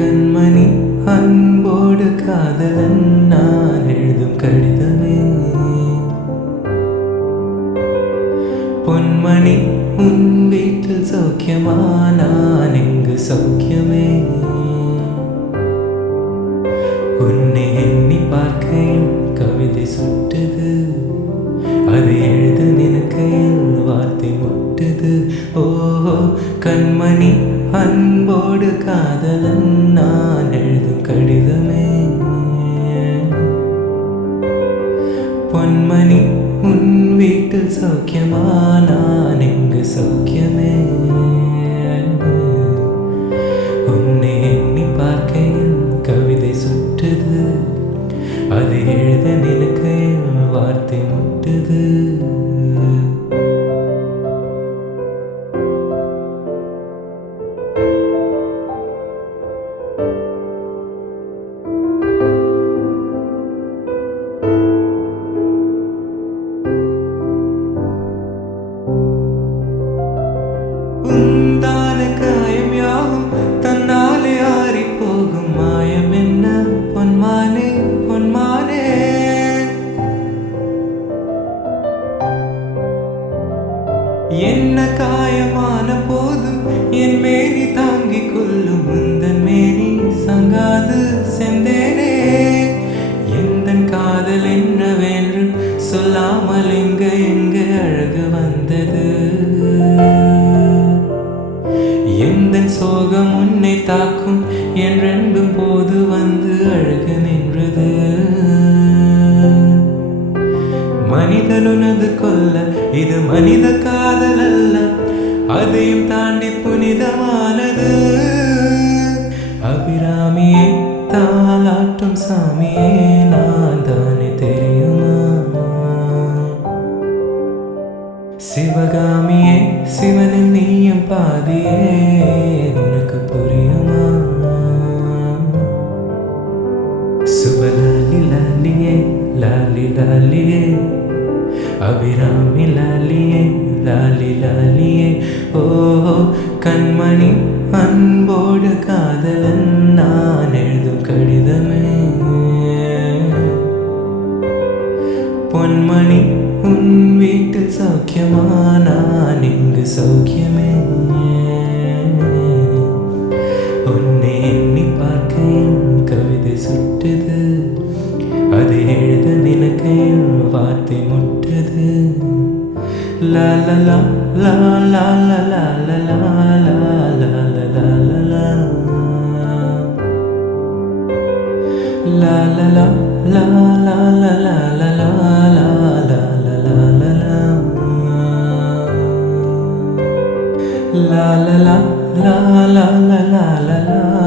கண்மணி அன்போடு காதலன் நான் எழுதும் கடிதமே. பொன்மணி உன் வீட்டில் சௌக்கியமா, நான் இங்கு சௌக்கியமே. உன்னை எண்ணி பார்க்கையில் கவிதை சுட்டுது, அதை எழுத நினைக்கையில் வார்த்தை முட்டுது. ஓஹோ கண்மணி அன்போடு காதலன் நான் எழுதும் கடிதமே. பொன்மணி உன் வீட்டில் சௌக்கியமா, நான் இங்கு சௌக்கியமே. உன்னை எண்ணி பார்க்கையில் கவிதை சுட்டுது, அதை எழுத நினைக்கையில் வார்த்தை முட்டுது. உந்தான காயம் யாவும் தன்னாலே ஆறி போகும், மாயம் என்ன பொன்மானே பொன்மானே. என்ன காயமான போதும் என் மேனி தாங்கிக் கொள்ளும், உந்தன் மேனி சங்காது செந்தேனே. எந்தன் காதல் என்னவென்று சொல்லாமல் எங்க அழகு வந்தது. எந்தன் சோகம் உன்னை தாக்கும் என்றென்றும் போது வந்து அழகு நின்றது. மனிதனுனது கொல்ல இது மனித காதல் அல்ல, அதையும் தாண்டி புனிதமானது. அபிராமியே தாலாட்டும் சாமியே நான் தானே தெரியுமா. சிவகாமியே சிவனின் நீயும் பாதியே உனக்கு புரியுமா. சுபலாலி லாலியே லாலி லாலியே, அபிராமி லாலியே லாலி லாலியே. ஓஹோ கண்மணி அன்போடு காதலன் நான் எழுதும் கடிதமே. பொன்மணி உன் வீட்டில் சௌக்கியமா, நான் இங்கு சௌக்கியமே. உன்னை எண்ணி பார்க்கையில் கவிதை சுட்டுது, அதை எழுத நினைக்கையில் வார்த்தை முட்டுது. லா லா லா லா லா லா லா லா லா லா லா லா. La la la la la la la la la la la la la la la. La la la la la la la la la.